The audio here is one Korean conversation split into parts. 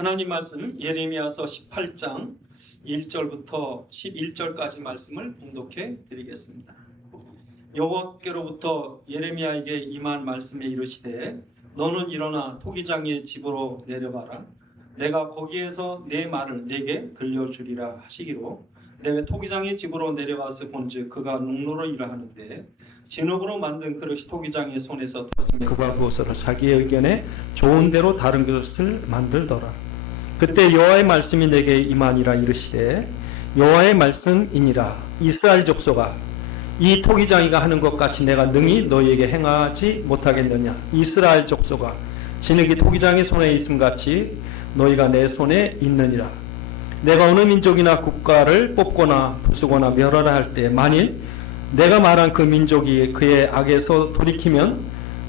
하나님 말씀 예레미야서 18장 1절부터 11절까지 말씀을 봉독해 드리겠습니다. 여호와께로부터 예레미야에게 임한 말씀에 이르시되 너는 일어나 토기장의 집으로 내려가라. 내가 거기에서 내 말을 내게 들려주리라 하시기로 내가 토기장의 집으로 내려가서 본즉 그가 농로로 일하는데 진흙으로 만든 그릇이 토기장의 손에서 터지며 그가 그것으로 자기의 의견에 좋은 대로 다른 그릇을 만들더라. 그때 여호와의 말씀이 내게 임하니라. 이르시되 여호와의 말씀이니라. 이스라엘 족속아, 이 토기장이가 하는 것 같이 내가 능히 너희에게 행하지 못하겠느냐. 이스라엘 족속아, 진흙이 토기장의 손에 있음 같이 너희가 내 손에 있느니라. 내가 어느 민족이나 국가를 뽑거나 부수거나 멸하라 할 때 만일 내가 말한 그 민족이 그의 악에서 돌이키면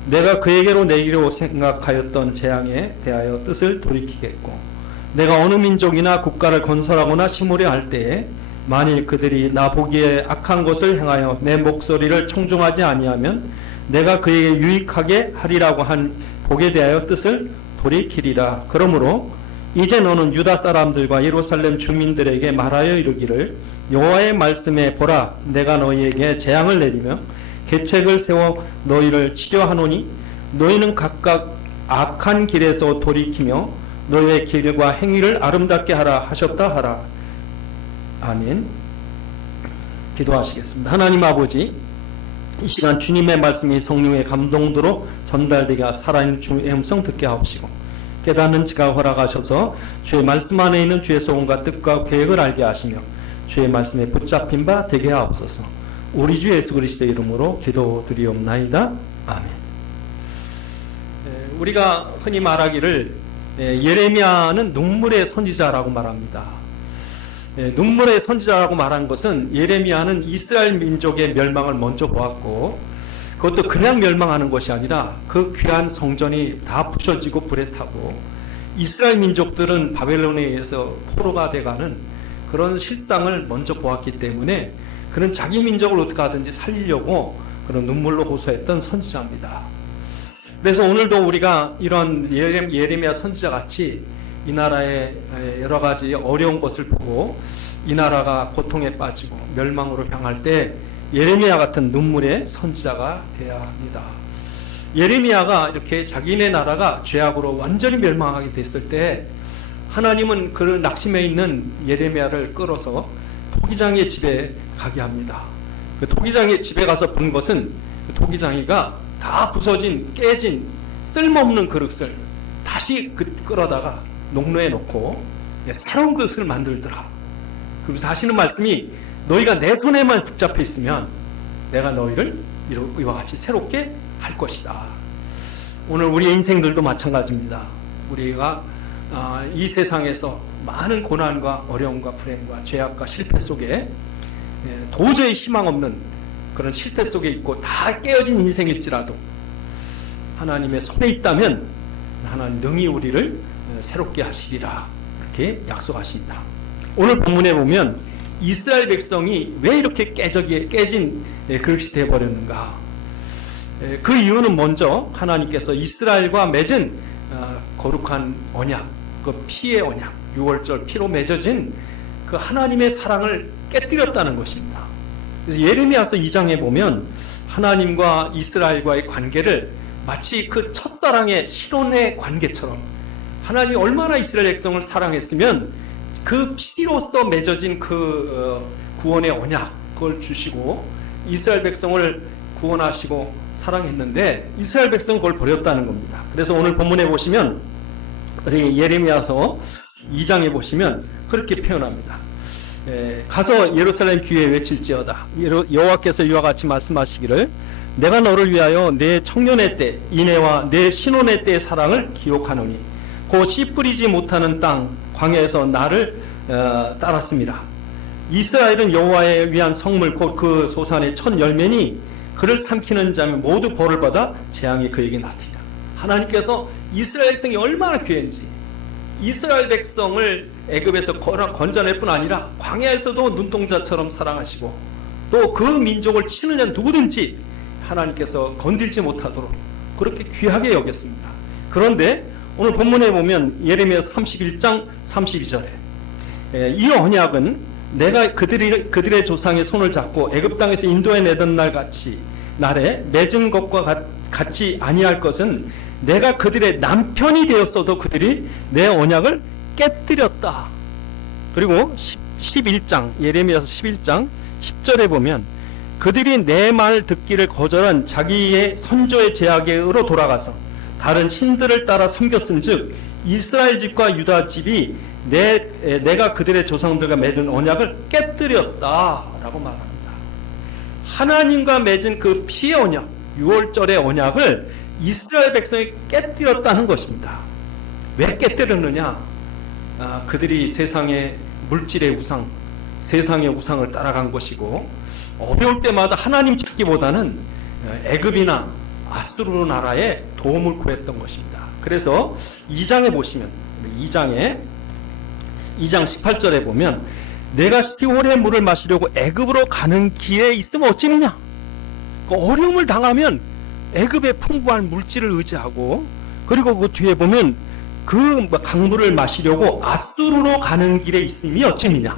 내가 그에게로 내기로 생각하였던 재앙에 대하여 뜻을 돌이키겠고, 내가 어느 민족이나 국가를 건설하거나 심으려 할 때에 만일 그들이 나 보기에 악한 것을 행하여 내 목소리를 청중하지 아니하면 내가 그에게 유익하게 하리라고 한 복에 대하여 뜻을 돌이키리라. 그러므로 이제 너는 유다 사람들과 예루살렘 주민들에게 말하여 이르기를 여호와의 말씀에 보라, 내가 너희에게 재앙을 내리며 계책을 세워 너희를 치료하노니 너희는 각각 악한 길에서 돌이키며 너희의 길과 행위를 아름답게 하라 하셨다 하라. 아멘. 기도하시겠습니다. 하나님 아버지, 이 시간 주님의 말씀이 성령의 감동도로 전달되게 살아있는 주의 음성 듣게 하옵시고 깨닫는 지각 허락하셔서 주의 말씀 안에 있는 주의 소원과 뜻과 계획을 알게 하시며 주의 말씀에 붙잡힌 바 되게 하옵소서. 우리 주 예수 그리스도의 이름으로 기도드리옵나이다. 아멘. 우리가 흔히 말하기를 예레미야는 눈물의 선지자라고 말합니다. 눈물의 선지자라고 말한 것은 예레미야는 이스라엘 민족의 멸망을 먼저 보았고, 그것도 그냥 멸망하는 것이 아니라 그 귀한 성전이 다 부셔지고 불에 타고 이스라엘 민족들은 바벨론에 의해서 포로가 돼가는 그런 실상을 먼저 보았기 때문에 그는 자기 민족을 어떻게 하든지 살리려고 그런 눈물로 호소했던 선지자입니다. 그래서 오늘도 우리가 이런 예레미야 선지자 같이 이 나라의 여러 가지 어려운 것을 보고 이 나라가 고통에 빠지고 멸망으로 향할 때 예레미야 같은 눈물의 선지자가 되어야 합니다. 예레미야가 이렇게 자기네 나라가 죄악으로 완전히 멸망하게 됐을 때 하나님은 그를 낙심해 있는 예레미야를 끌어서 토기장의 집에 가게 합니다. 그 토기장의 집에 가서 본 것은 그 토기장이가 다 부서진 깨진 쓸모없는 그릇을 다시 끌어다가 농로에 놓고 새로운 그릇을 만들더라. 그러면서 하시는 말씀이 너희가 내 손에만 붙잡혀 있으면 내가 너희를 이와 같이 새롭게 할 것이다. 오늘 우리 인생들도 마찬가지입니다. 우리가 이 세상에서 많은 고난과 어려움과 불행과 죄악과 실패 속에 도저히 희망 없는 그런 실패 속에 있고 다 깨어진 인생일지라도 하나님의 손에 있다면 하나님 능히 우리를 새롭게 하시리라, 이렇게 약속하십니다. 오늘 본문에 보면 이스라엘 백성이 왜 이렇게 깨진 그릇이 되어버렸는가. 그 이유는 먼저 하나님께서 이스라엘과 맺은 거룩한 언약, 그 피의 언약, 6월절 피로 맺어진 그 하나님의 사랑을 깨뜨렸다는 것입니다. 그래서 예레미야서 2장에 보면 하나님과 이스라엘과의 관계를 마치 그 첫사랑의 신혼의 관계처럼, 하나님이 얼마나 이스라엘 백성을 사랑했으면 그 피로써 맺어진 그 구원의 언약, 그걸 주시고 이스라엘 백성을 구원하시고 사랑했는데 이스라엘 백성은 그걸 버렸다는 겁니다. 그래서 오늘 본문에 보시면 우리 예레미야서 2장에 보시면 그렇게 표현합니다. 가서 예루살렘 귀에 외칠지어다. 여호와께서 이와 같이 말씀하시기를 내가 너를 위하여 내 청년의 때 인애와 내 신혼의 때의 사랑을 기억하노니 곧 씨 뿌리지 못하는 땅 광야에서 나를 따랐습니다. 이스라엘은 여호와에 위한 성물 곧 그 소산의 첫 열매니 그를 삼키는 자면 모두 벌을 받아 재앙이 그에게 나티라. 하나님께서 이스라엘 백성이 얼마나 귀한지, 이스라엘 백성을 애굽에서 건져낼 뿐 아니라 광야에서도 눈동자처럼 사랑하시고 또 그 민족을 치는 자 누구든지 하나님께서 건들지 못하도록 그렇게 귀하게 여겼습니다. 그런데 오늘 본문에 보면 예레미야 31장 32절에 이 언약은 내가 그들의 조상의 손을 잡고 애굽 땅에서 인도해 내던 날에 맺은 것과 같이 아니할 것은 내가 그들의 남편이 되었어도 그들이 내 언약을 깨뜨렸다. 그리고 11장 예레미야서 11장 10절에 보면 그들이 내 말 듣기를 거절한 자기의 선조의 제약으로 돌아가서 다른 신들을 따라 섬겼은즉 이스라엘 집과 유다 집이 내가 그들의 조상들과 맺은 언약을 깨뜨렸다라고 말합니다. 하나님과 맺은 그 피의 언약, 6월절의 언약을 이스라엘 백성이 깨뜨렸다는 것입니다. 왜 깨뜨렸느냐? 그들이 세상의 물질의 우상, 세상의 우상을 따라간 것이고 어려울 때마다 하나님 찾기보다는 애굽이나 아수르 나라의 도움을 구했던 것입니다. 그래서 2장에 보시면 2장 18절에 보면 내가 시홀의 물을 마시려고 애굽으로 가는 길에 있으면 어찌느냐? 어려움을 당하면 애굽의 풍부한 물질을 의지하고 그리고 그 뒤에 보면 그 강물을 마시려고 아수르로 가는 길에 있음이 어찌느냐?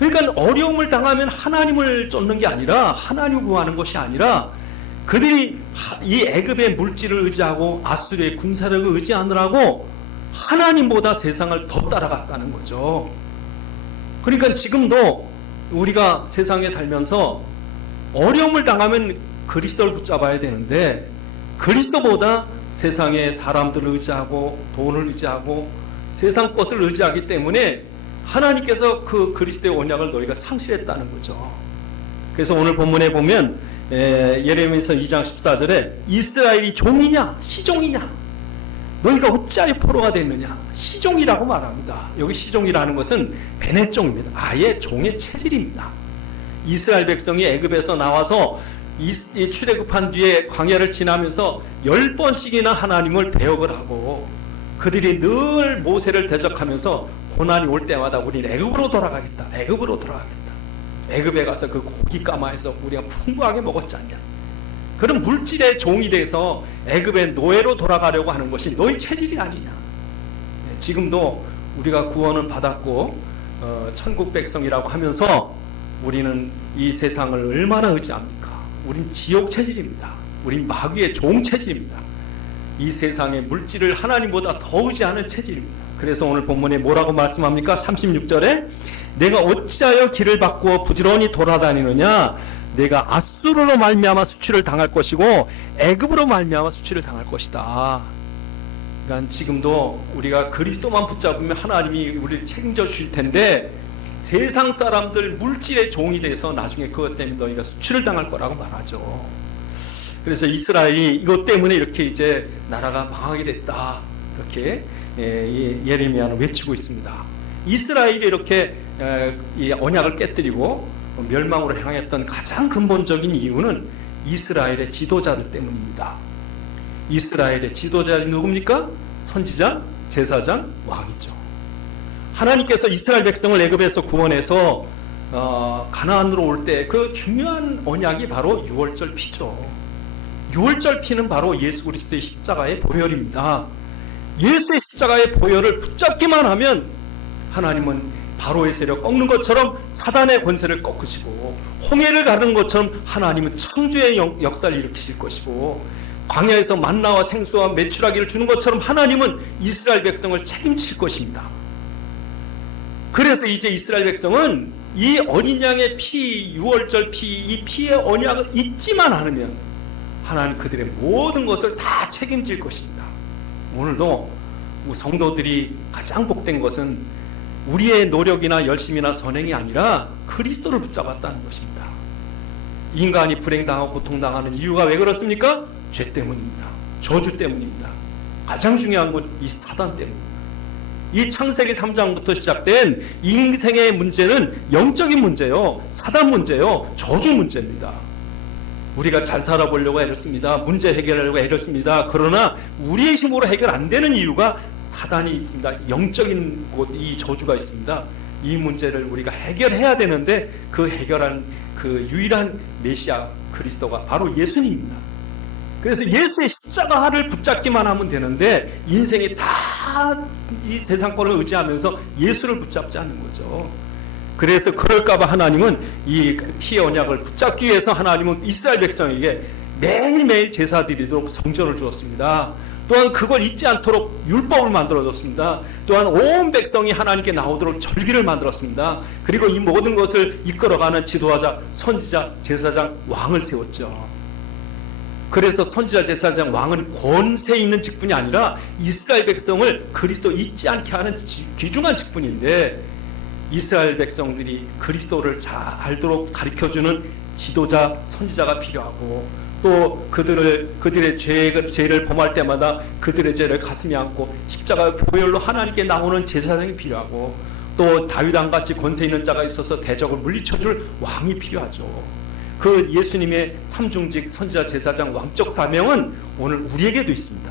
그러니까 어려움을 당하면 하나님을 쫓는 게 아니라 하나님을 구하는 것이 아니라 그들이 이 애굽의 물질을 의지하고 아수르의 군사력을 의지하느라고 하나님보다 세상을 더 따라갔다는 거죠. 그러니까 지금도 우리가 세상에 살면서 어려움을 당하면 그리스도를 붙잡아야 되는데 그리스도보다 세상의 사람들을 의지하고 돈을 의지하고 세상 것을 의지하기 때문에 하나님께서 그 그리스도의 언약을 너희가 상실했다는 거죠. 그래서 오늘 본문에 보면 예레미야서 2장 14절에 이스라엘이 종이냐 시종이냐 너희가 어찌하여 포로가 됐느냐 시종이라고 말합니다. 여기 시종이라는 것은 베넷종입니다. 아예 종의 체질입니다. 이스라엘 백성이 애굽에서 나와서 이 출애굽한 뒤에 광야를 지나면서 10번씩이나 하나님을 대역을 하고 그들이 늘 모세를 대적하면서 고난이 올 때마다 우리는 애굽으로 돌아가겠다. 애굽으로 돌아가겠다. 애굽에 가서 그 고기 까마에서 우리가 풍부하게 먹었지 않냐. 그런 물질의 종이 돼서 애굽의 노예로 돌아가려고 하는 것이 너희 체질이 아니냐. 지금도 우리가 구원을 받았고 천국 백성이라고 하면서 우리는 이 세상을 얼마나 의지합니까? 우린 지옥 체질입니다. 우린 마귀의 종 체질입니다. 이 세상의 물질을 하나님보다 더 의지하는 체질입니다. 그래서 오늘 본문에 뭐라고 말씀합니까? 36절에 내가 어찌하여 길을 바꾸어 부지런히 돌아다니느냐? 내가 아수르로 말미암아 수치를 당할 것이고 애굽으로 말미암아 수치를 당할 것이다. 그러니까 지금도 우리가 그리스도만 붙잡으면 하나님이 우리를 책임져 주실 텐데 세상 사람들 물질의 종이 돼서 나중에 그것 때문에 너희가 수치를 당할 거라고 말하죠. 그래서 이스라엘이 이것 때문에 이렇게 이제 나라가 망하게 됐다. 이렇게 예레미야는 외치고 있습니다. 이스라엘이 이렇게 이 언약을 깨뜨리고 멸망으로 향했던 가장 근본적인 이유는 이스라엘의 지도자들 때문입니다. 이스라엘의 지도자들이 누굽니까? 선지자, 제사장, 왕이죠. 하나님께서 이스라엘 백성을 애굽에서 구원해서 가나안으로 올 때 그 중요한 언약이 바로 유월절 피죠. 유월절 피는 바로 예수 그리스도의 십자가의 보혈입니다. 예수의 십자가의 보혈을 붙잡기만 하면 하나님은 바로의 세력 꺾는 것처럼 사단의 권세를 꺾으시고 홍해를 가르는 것처럼 하나님은 창조의 역사를 일으키실 것이고 광야에서 만나와 생수와 메추라기를 주는 것처럼 하나님은 이스라엘 백성을 책임질 것입니다. 그래서 이제 이스라엘 백성은 이 어린 양의 피, 유월절 피, 이 피의 언약을 잊지만 않으면 하나님 그들의 모든 것을 다 책임질 것입니다. 오늘도 성도들이 가장 복된 것은 우리의 노력이나 열심이나 선행이 아니라 그리스도를 붙잡았다는 것입니다. 인간이 불행당하고 고통당하는 이유가 왜 그렇습니까? 죄 때문입니다. 저주 때문입니다. 가장 중요한 건 이 사단 때문입니다. 이 창세기 3장부터 시작된 인생의 문제는 영적인 문제요, 사단 문제요, 저주 문제입니다. 우리가 잘 살아보려고 애를 씁니다. 문제 해결하려고 애를 씁니다. 그러나 우리의 힘으로 해결 안 되는 이유가 사단이 있습니다. 영적인 이 저주가 있습니다. 이 문제를 우리가 해결해야 되는데 그 해결한 그 유일한 메시아 그리스도가 바로 예수님입니다. 그래서 예수의 십자가를 붙잡기만 하면 되는데 인생이 다 이 세상 거를 의지하면서 예수를 붙잡지 않는 거죠. 그래서 그럴까봐 하나님은 이 피의 언약을 붙잡기 위해서 하나님은 이스라엘 백성에게 매일매일 제사 드리도록 성전을 주었습니다. 또한 그걸 잊지 않도록 율법을 만들어줬습니다. 또한 온 백성이 하나님께 나오도록 절기를 만들었습니다. 그리고 이 모든 것을 이끌어가는 지도하자, 선지자, 제사장, 왕을 세웠죠. 그래서 선지자, 제사장, 왕은 권세 있는 직분이 아니라 이스라엘 백성을 그리스도 잊지 않게 하는 귀중한 직분인데, 이스라엘 백성들이 그리스도를 잘 알도록 가르쳐주는 지도자, 선지자가 필요하고, 또 그들의 죄를 범할 때마다 그들의 죄를 가슴에 안고 십자가 보혈로 하나님께 나오는 제사장이 필요하고, 또 다윗왕같이 권세 있는 자가 있어서 대적을 물리쳐줄 왕이 필요하죠. 그 예수님의 삼중직, 선지자, 제사장, 왕적 사명은 오늘 우리에게도 있습니다.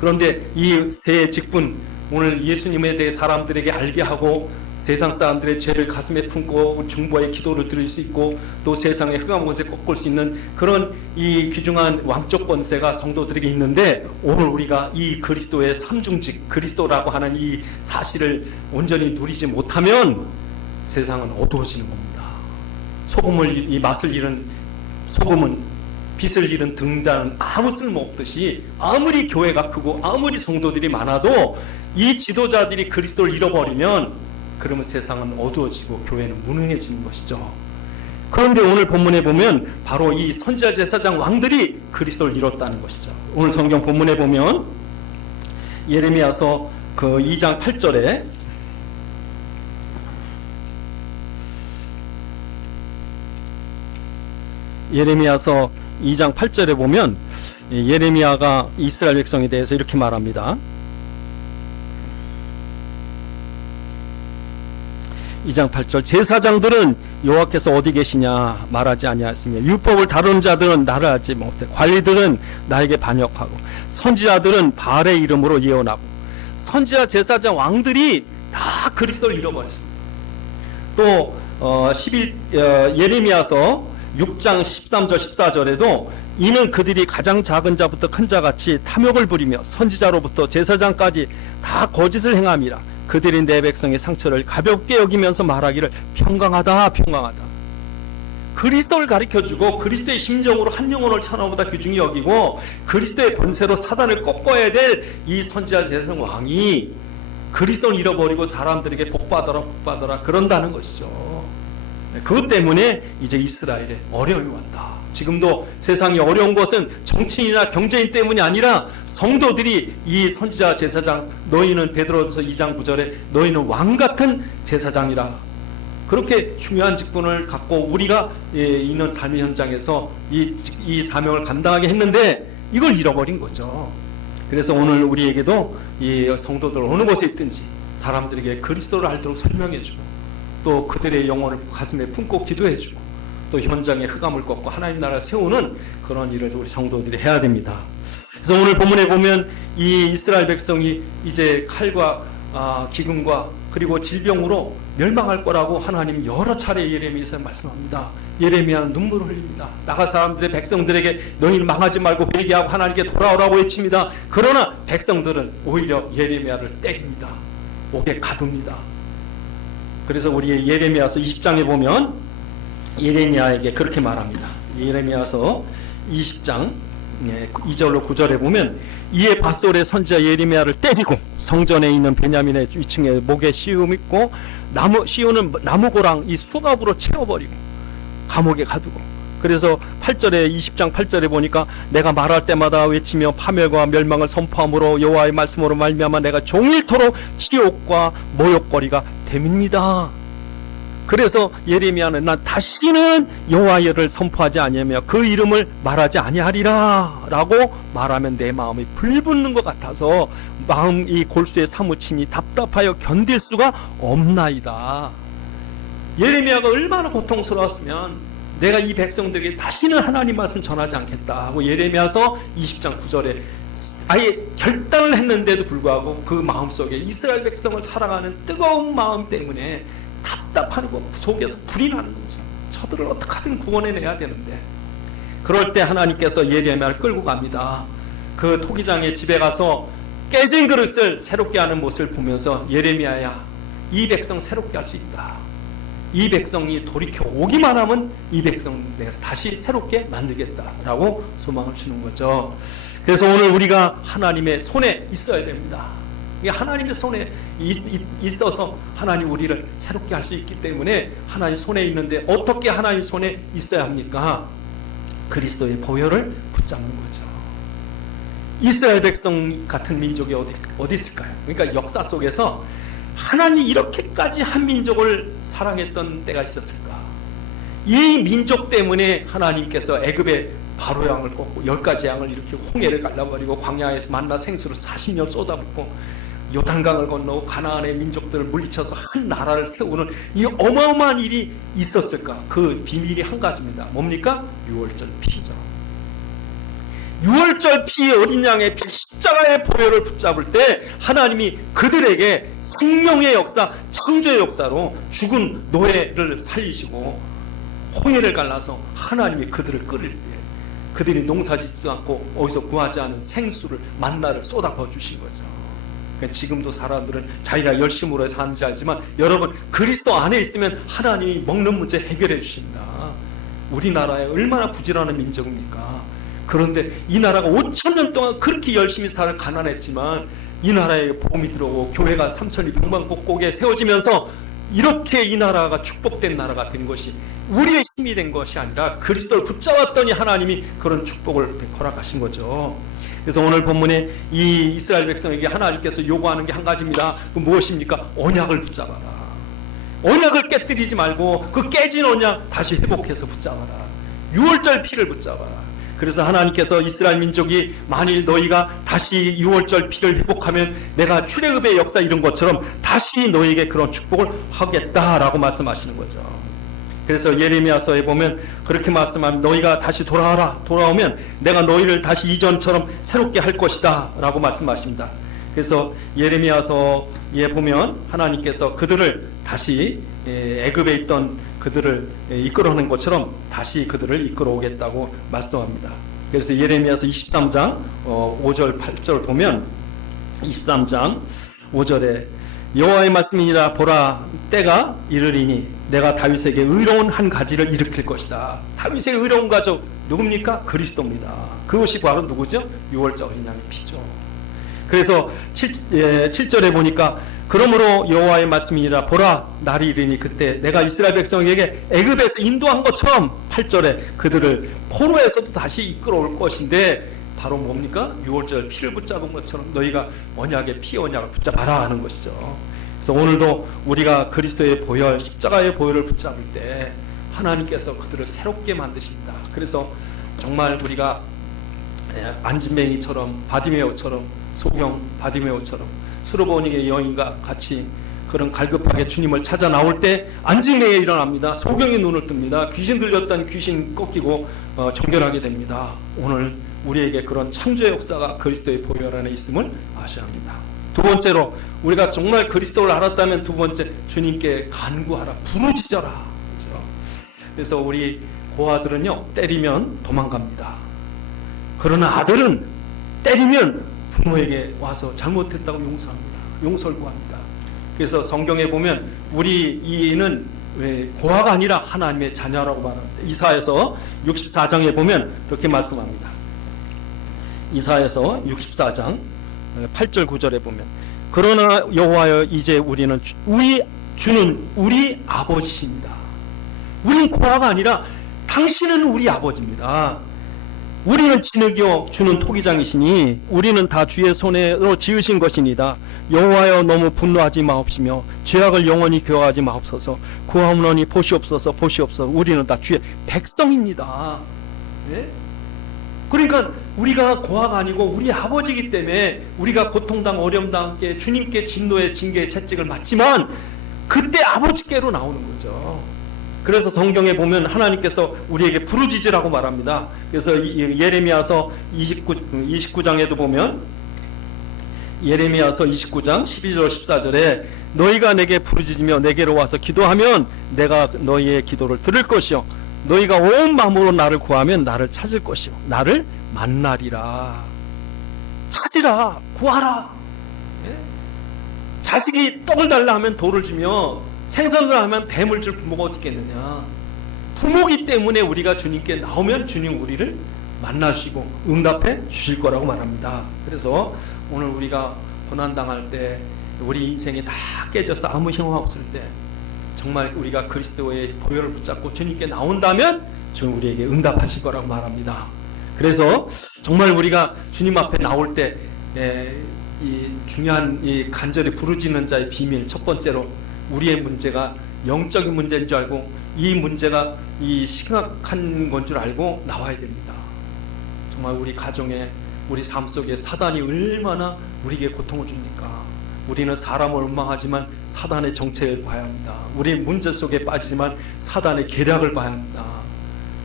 그런데 이 세 직분, 오늘 예수님에 대해 사람들에게 알게 하고 세상 사람들의 죄를 가슴에 품고 중보의 기도를 드릴 수 있고 또 세상의 흑암 곳에 꺾을 수 있는 그런 이 귀중한 왕적 권세가 성도들에게 있는데, 오늘 우리가 이 그리스도의 삼중직, 그리스도라고 하는 이 사실을 온전히 누리지 못하면 세상은 어두워지는 겁니다. 이 맛을 잃은 소금은 빛을 잃은 등잔은 아무 쓸모없듯이, 아무리 교회가 크고 아무리 성도들이 많아도 이 지도자들이 그리스도를 잃어버리면 그러면 세상은 어두워지고 교회는 무능해지는 것이죠. 그런데 오늘 본문에 보면 바로 이 선지자, 제사장, 왕들이 그리스도를 잃었다는 것이죠. 오늘 성경 본문에 보면 예레미야서 그 2장 8절에 예레미야서 2장 8절에 보면 예레미야가 이스라엘 백성에 대해서 이렇게 말합니다. 2장 8절, 제사장들은 여호와께서 어디 계시냐 말하지 아니하였으며 율법을 다루는 자들은 나를 알지 못해 관리들은 나에게 반역하고 선지자들은 바알의 이름으로 예언하고. 선지자, 제사장, 왕들이 다 그리스도를 잃어버렸습니다. 또 예레미야서 6장 13절 14절에도 이는 그들이 가장 작은 자부터 큰 자같이 탐욕을 부리며 선지자로부터 제사장까지 다 거짓을 행함이라. 그들이 내 백성의 상처를 가볍게 여기면서 말하기를 평강하다 평강하다. 그리스도를 가르쳐주고 그리스도의 심정으로 한 영혼을 천하보다 귀중히 여기고 그리스도의 권세로 사단을 꺾어야 될 이 선지자, 제사장, 왕이 그리스도를 잃어버리고 사람들에게 복받아라 그런다는 것이죠. 그것 때문에 이제 이스라엘에 어려움이 왔다. 지금도 세상이 어려운 것은 정치인이나 경제인 때문이 아니라 성도들이 이 선지자, 제사장, 너희는 베드로서 2장 9절에 너희는 왕같은 제사장이라, 그렇게 중요한 직분을 갖고 우리가 있는 삶의 현장에서 이 사명을 감당하게 했는데 이걸 잃어버린 거죠. 그래서 오늘 우리에게도 이 성도들 어느 곳에 있든지 사람들에게 그리스도를 알도록 설명해주고 또 그들의 영혼을 가슴에 품고 기도해주고 또 현장에 흑암을 꺾고 하나님 나라를 세우는 그런 일을 우리 성도들이 해야 됩니다. 그래서 오늘 본문에 보면 이 이스라엘 백성이 이제 칼과 기근과 그리고 질병으로 멸망할 거라고 하나님 여러 차례 예레미야에서 말씀합니다. 예레미야는 눈물을 흘립니다. 나가 사람들의 백성들에게 너희는 망하지 말고 회개하고 하나님께 돌아오라고 외칩니다. 그러나 백성들은 오히려 예레미야를 때립니다. 옥에 가둡니다. 그래서 우리 예레미야서 20장에 보면 예레미야에게 그렇게 말합니다. 예레미야서 20장 2절로 9절에 보면 이에 밧솔의 선지자 예레미야를 때리고 성전에 있는 베냐민의 위층에 목에 씌움 있고 씌우는 나무고랑 이 수갑으로 채워버리고 감옥에 가두고. 그래서 8절에 20장 8절에 보니까 내가 말할 때마다 외치며 파멸과 멸망을 선포함으로 여호와의 말씀으로 말미암아 내가 종일토록 치욕과 모욕거리가 됨입니다. 그래서 예레미야는 난 다시는 여호와를 선포하지 아니하며 그 이름을 말하지 아니하리라 라고 말하면 내 마음이 불붙는 것 같아서 마음 이 골수에 사무치니 답답하여 견딜 수가 없나이다. 예레미야가 얼마나 고통스러웠으면 내가 이 백성들에게 다시는 하나님 말씀 전하지 않겠다 하고 예레미야서 20장 9절에 아예 결단을 했는데도 불구하고 그 마음속에 이스라엘 백성을 사랑하는 뜨거운 마음 때문에 답답한 것 속에서 불이 나는 거죠. 저들을 어떻게든 구원해내야 되는데 그럴 때 하나님께서 예레미야를 끌고 갑니다. 그 토기장의 집에 가서 깨진 그릇을 새롭게 하는 모습을 보면서 예레미야야, 이 백성 새롭게 할 수 있다. 이 백성이 돌이켜 오기만 하면 이 백성 내가 다시 새롭게 만들겠다라고 소망을 주는 거죠. 그래서 오늘 우리가 하나님의 손에 있어야 됩니다. 이게 하나님의 손에 있어서 하나님 우리를 새롭게 할 수 있기 때문에 하나님 손에 있는데 어떻게 하나님 손에 있어야 합니까? 그리스도의 보혈을 붙잡는 거죠. 이스라엘 백성 같은 민족이 어디 있을까요? 그러니까 역사 속에서 하나님이 이렇게까지 한 민족을 사랑했던 때가 있었을까? 이 민족 때문에 하나님께서 애굽의 바로 양을 꺾고 10가지 양을 이렇게 홍해를 갈라버리고 광야에서 만나 생수를 40년 쏟아붓고 요단강을 건너고 가나안의 민족들을 물리쳐서 한 나라를 세우는 이 어마어마한 일이 있었을까? 그 비밀이 한 가지입니다. 뭡니까? 유월절 피죠. 유월절 피, 어린 양의 피, 십자가의 보혈을 붙잡을 때 하나님이 그들에게 생명의 역사, 창조의 역사로 죽은 노예를 살리시고 홍해를 갈라서 하나님이 그들을 끌을 때 그들이 농사짓지도 않고 어디서 구하지 않은 생수를 만나를 쏟아부어 주신 거죠. 그러니까 지금도 사람들은 자기가 열심으로 해서 하는지 알지만 여러분 그리스도 안에 있으면 하나님이 먹는 문제 해결해 주십니다. 우리나라에 얼마나 부지런한 민족입니까? 그런데 이 나라가 5,000년 동안 그렇게 열심히 살 가난했지만 이 나라에 복음이 들어오고 교회가 삼천리 방방곡곡에 세워지면서 이렇게 이 나라가 축복된 나라가 된 것이 우리의 힘이 된 것이 아니라 그리스도를 붙잡았더니 하나님이 그런 축복을 허락하신 거죠. 그래서 오늘 본문에 이 이스라엘 백성에게 하나님께서 요구하는 게 한 가지입니다. 그 무엇입니까? 언약을 붙잡아라. 언약을 깨뜨리지 말고 그 깨진 언약 다시 회복해서 붙잡아라. 유월절 피를 붙잡아라. 그래서 하나님께서 이스라엘 민족이 만일 너희가 다시 유월절 피를 회복하면 내가 출애굽의 역사 이런 것처럼 다시 너희에게 그런 축복을 하겠다라고 말씀하시는 거죠. 그래서 예레미야서에 보면 그렇게 말씀하면 너희가 다시 돌아오면 내가 너희를 다시 이전처럼 새롭게 할 것이다 라고 말씀하십니다. 그래서 예레미야서에 보면 하나님께서 그들을 다시 애굽에 있던 그들을 이끌어오는 것처럼 다시 그들을 이끌어오겠다고 말씀합니다. 그래서 예레미야서 23장 5절 8절 보면 23장 5절에 여호와의 말씀이니라 보라 때가 이르리니 내가 다윗에게 의로운 한 가지를 일으킬 것이다. 다윗의 의로운 가족 누굽니까? 그리스도입니다. 그것이 바로 누구죠? 유월절 어린 양의 피죠. 그래서 7절에 보니까 그러므로 여호와의 말씀이니라 보라 날이 이르니 그때 내가 이스라엘 백성에게 애굽에서 인도한 것처럼 8절에 그들을 포로에서도 다시 이끌어올 것인데 바로 뭡니까? 유월절 피를 붙잡은 것처럼 너희가 언약의 피 언약을 붙잡아라 하는 것이죠. 그래서 오늘도 우리가 그리스도의 보혈 십자가의 보혈을 붙잡을 때 하나님께서 그들을 새롭게 만드십니다. 그래서 정말 우리가 안진뱅이처럼 바디메오처럼 소경 바디메오처럼 수르보니의 여인과 같이 그런 갈급하게 주님을 찾아 나올 때 안진뱅이에 일어납니다. 소경이 눈을 뜹니다. 귀신 들렸던 귀신 꺾이고 정결하게 됩니다. 오늘 우리에게 그런 창조의 역사가 그리스도의 보혈 안에 있음을 아셔야 합니다. 두 번째로 우리가 정말 그리스도를 알았다면 두 번째 주님께 간구하라, 부르짖어라. 그렇죠? 그래서 우리 고아들은요 때리면 도망갑니다. 그러나 아들은 때리면 부모에게 와서 잘못했다고 용서합니다. 용서를 구합니다. 그래서 성경에 보면 우리 이는 고아가 아니라 하나님의 자녀라고 말합니다. 이사야서 64장에 보면 그렇게 말씀합니다. 이사야서 64장 8절 9절에 보면 그러나 여호와여 이제 우리는 주는 우리 아버지십니다. 우린 고아가 아니라 당신은 우리 아버지입니다. 우리는 진흙이요 주는 토기장이시니 우리는 다 주의 손으로 지으신 것이니다. 여호와여 너무 분노하지 마옵시며 죄악을 영원히 교화하지 마옵소서. 구하오노니 보시옵소서 보시옵소서. 우리는 다 주의 백성입니다. 네? 그러니까 우리가 고아가 아니고 우리 아버지이기 때문에 우리가 고통당 어려움과 함께 주님께 진노의 징계의 채찍을 맞지만 그때 아버지께로 나오는 거죠. 그래서 성경에 보면 하나님께서 우리에게 부르짖으라고 말합니다. 그래서 예레미야서 29장에도 보면 예레미야서 29장 12절 14절에 너희가 내게 부르짖으며 내게로 와서 기도하면 내가 너희의 기도를 들을 것이요 너희가 온 마음으로 나를 구하면 나를 찾을 것이요 나를 만나리라. 찾으라, 구하라. 예? 자식이 떡을 달라 하면 돌을 주며 생선을 하면 뱀을 줄 부모가 어디 있겠느냐. 부모기 때문에 우리가 주님께 나오면 주님 우리를 만나시고 응답해 주실 거라고 말합니다. 그래서 오늘 우리가 고난당할 때, 우리 인생이 다 깨져서 아무 희망 없을 때, 정말 우리가 그리스도의 보혈을 붙잡고 주님께 나온다면 주님 우리에게 응답하실 거라고 말합니다. 그래서 정말 우리가 주님 앞에 나올 때 이 중요한 이 간절히 부르짖는 자의 비밀, 첫 번째로 우리의 문제가 영적인 문제인 줄 알고, 이 문제가 이 심각한 건 줄 알고 나와야 됩니다. 정말 우리 가정에, 우리 삶 속에 사단이 얼마나 우리에게 고통을 줍니까? 우리는 사람을 원망하지만 사단의 정체를 봐야 합니다. 우리 문제 속에 빠지지만 사단의 계략을 봐야 합니다.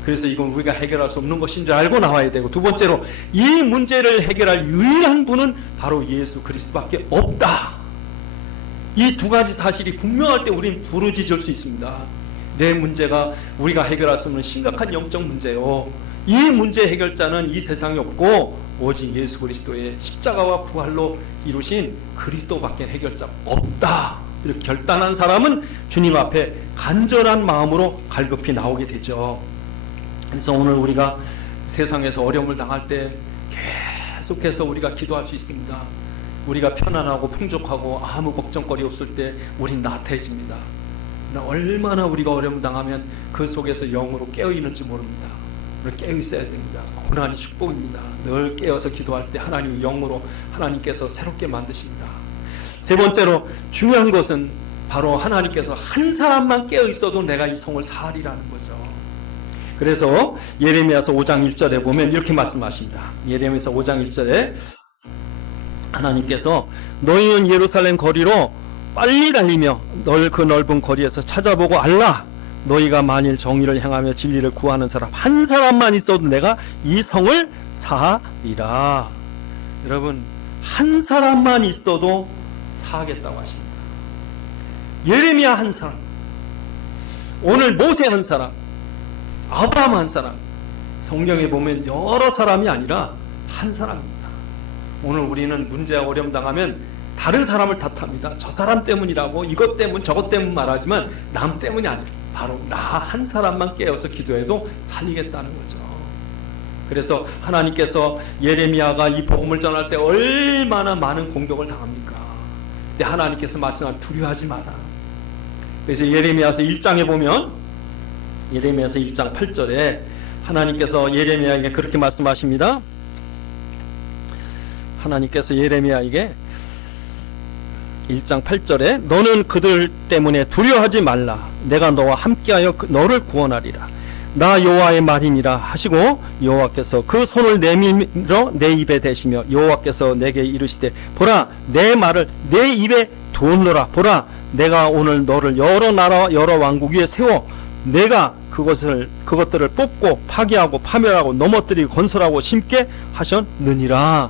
그래서 이건 우리가 해결할 수 없는 것인 줄 알고 나와야 되고, 두 번째로 이 문제를 해결할 유일한 분은 바로 예수 그리스도밖에 없다. 이 두 가지 사실이 분명할 때 우리는 부르짖을 수 있습니다. 내 문제가 우리가 해결할 수 없는 심각한 영적 문제요, 이 문제 해결자는 이 세상에 없고 오직 예수 그리스도의 십자가와 부활로 이루신 그리스도밖에 해결자가 없다. 이렇게 결단한 사람은 주님 앞에 간절한 마음으로 갈급히 나오게 되죠. 그래서 오늘 우리가 세상에서 어려움을 당할 때 계속해서 우리가 기도할 수 있습니다. 우리가 편안하고 풍족하고 아무 걱정거리 없을 때 우린 나태해집니다. 얼마나 우리가 어려움 당하면 그 속에서 영으로 깨어있는지 모릅니다. 깨어 있어야 됩니다. 고난이 축복입니다. 늘 깨어서 기도할 때 하나님 영으로 하나님께서 새롭게 만드십니다. 세 번째로 중요한 것은 바로 하나님께서 한 사람만 깨어 있어도 내가 이 성을 사하리라는 거죠. 그래서 예레미야서 5장 1절에 보면 이렇게 말씀하십니다. 예레미야서 5장 1절에 하나님께서 너희는 예루살렘 거리로 빨리 달리며 널 그 넓은 거리에서 찾아보고 알라. 너희가 만일 정의를 행하며 진리를 구하는 사람 한 사람만 있어도 내가 이 성을 사하리라. 여러분, 한 사람만 있어도 사하겠다고 하십니다. 예레미야 한 사람, 오늘 모세 한 사람, 아브라함 한 사람, 성경에 보면 여러 사람이 아니라 한 사람입니다. 오늘 우리는 문제와 어려움 당하면 다른 사람을 탓합니다. 저 사람 때문이라고, 이것 때문 저것 때문 말하지만 남 때문이 아니에요. 바로 나 한 사람만 깨어서 기도해도 살리겠다는 거죠. 그래서 하나님께서 예레미야가 이 복음을 전할 때 얼마나 많은 공격을 당합니까? 근데 하나님께서 말씀하면 두려워하지 마라. 그래서 예레미야서 1장에 보면, 예레미야서 1장 8절에 하나님께서 예레미야에게 그렇게 말씀하십니다. 하나님께서 예레미야에게 1장 8절에 너는 그들 때문에 두려워하지 말라. 내가 너와 함께하여 너를 구원하리라. 나 여호와의 말이니라 하시고 여호와께서 그 손을 내밀어 내 입에 대시며 여호와께서 내게 이르시되 보라 내 말을 내 입에 두었노라. 보라 내가 오늘 너를 여러 나라와 여러 왕국 위에 세워 내가 그것들을 뽑고 파괴하고 파멸하고 넘어뜨리고 건설하고 심게 하셨느니라.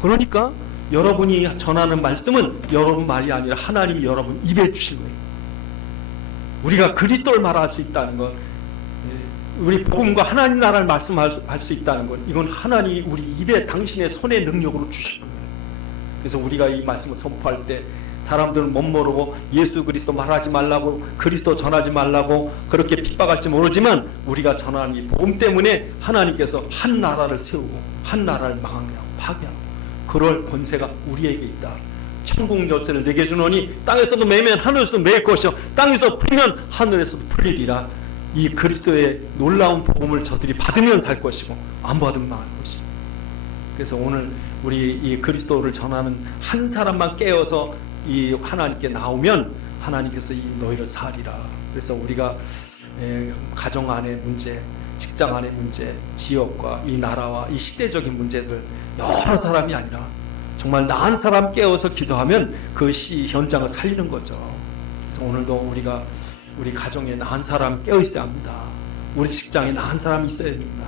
그러니까 여러분이 전하는 말씀은 여러분 말이 아니라 하나님이 여러분 입에 주신 거예요. 우리가 그리스도를 말할 수 있다는 것, 우리 복음과 하나님 나라를 말씀할 수 있다는 것, 이건 하나님이 우리 입에 당신의 손의 능력으로 주신 거예요. 그래서 우리가 이 말씀을 선포할 때 사람들은 못 모르고 예수 그리스도 말하지 말라고, 그리스도 전하지 말라고 그렇게 핍박할지 모르지만 우리가 전하는 이 복음 때문에 하나님께서 한 나라를 세우고 한 나라를 망하고 파괴하고 그럴 권세가 우리에게 있다. 천국 열쇠를 내게 주노니 땅에서도 매면 하늘에서도 매일 것이요 땅에서 풀면 하늘에서도 풀리리라. 이 그리스도의 놀라운 복음을 저들이 받으면 살 것이고 안 받으면 망할 것이고. 그래서 오늘 우리 이 그리스도를 전하는 한 사람만 깨어서 이 하나님께 나오면 하나님께서 이 너희를 사리라. 그래서 우리가 가정 안의 문제, 직장 안의 문제, 지역과 이 나라와 이 시대적인 문제들 여러 사람이 아니라 정말 나 한 사람 깨어서 기도하면 그 현장을 살리는 거죠. 그래서 오늘도 우리가 우리 가정에 나 한 사람 깨어 있어야 합니다. 우리 직장에 나 한 사람 있어야 됩니다.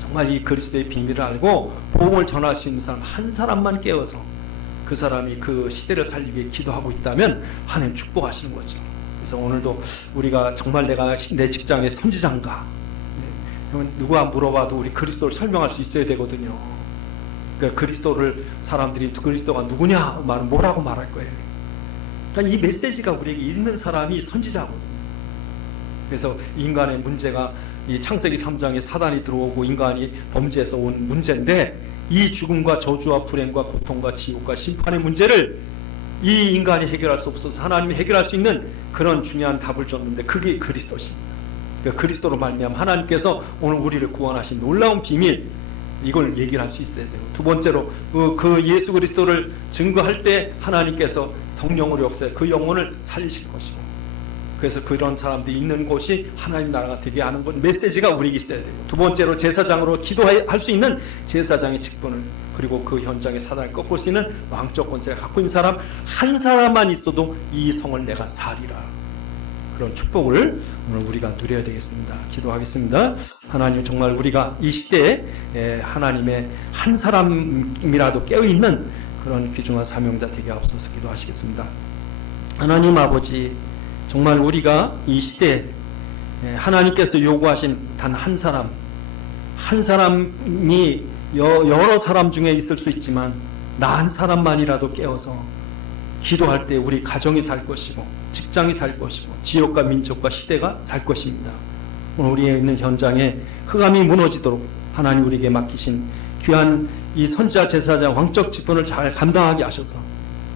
정말 이 그리스도의 비밀을 알고 복음을 전할 수 있는 사람 한 사람만 깨어서 그 사람이 그 시대를 살리기 위해 기도하고 있다면 하나님 축복하시는 거죠. 그래서 오늘도 우리가 정말 내가 내 직장의 선지자인가? 그러면 누가 물어봐도 우리 그리스도를 설명할 수 있어야 되거든요. 그러니까 그리스도를 사람들이 그리스도가 누구냐 말은 뭐라고 말할 거예요. 그러니까 이 메시지가 우리에게 있는 사람이 선지자거든요. 그래서 인간의 문제가 이 창세기 3장에 사단이 들어오고 인간이 범죄해서 온 문제인데, 이 죽음과 저주와 불행과 고통과 지옥과 심판의 문제를 이 인간이 해결할 수 없어서 하나님이 해결할 수 있는 그런 중요한 답을 줬는데, 그게 그리스도십니다. 그러니까 그리스도로 말미암아 하나님께서 오늘 우리를 구원하신 놀라운 비밀, 이걸 얘기를 할 수 있어야 돼요. 두 번째로 그 예수 그리스도를 증거할 때 하나님께서 성령으로 역사해 그 영혼을 살리실 것이고, 그래서 그런 사람들이 있는 곳이 하나님 나라가 되게 하는 건 메시지가 우리에게 있어야 돼요. 두 번째로 제사장으로 기도할 수 있는 제사장의 직분을, 그리고 그 현장에 사단을 꺾을 수 있는 왕적 권세를 갖고 있는 사람 한 사람만 있어도 이 성을 내가 살리라. 그런 축복을 오늘 우리가 누려야 되겠습니다. 기도하겠습니다. 하나님, 정말 우리가 이 시대에 하나님의 한 사람이라도 깨어있는 그런 귀중한 사명자 되게 하옵소서. 기도하시겠습니다. 하나님 아버지, 정말 우리가 이 시대에 하나님께서 요구하신 단 한 사람이 여러 사람 중에 있을 수 있지만 나 한 사람만이라도 깨어서 기도할 때 우리 가정이 살 것이고, 직장이 살 것이고, 지역과 민족과 시대가 살 것입니다. 오늘 우리의 있는 현장에 흑암이 무너지도록 하나님 우리에게 맡기신 귀한 이 선지자 제사장 왕적 직분을 잘 감당하게 하셔서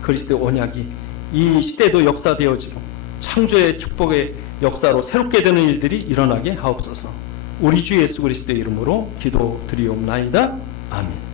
그리스도의 언약이 이 시대도 역사되어지고 창조의 축복의 역사로 새롭게 되는 일들이 일어나게 하옵소서. 우리 주 예수 그리스도의 이름으로 기도드리옵나이다. 아멘.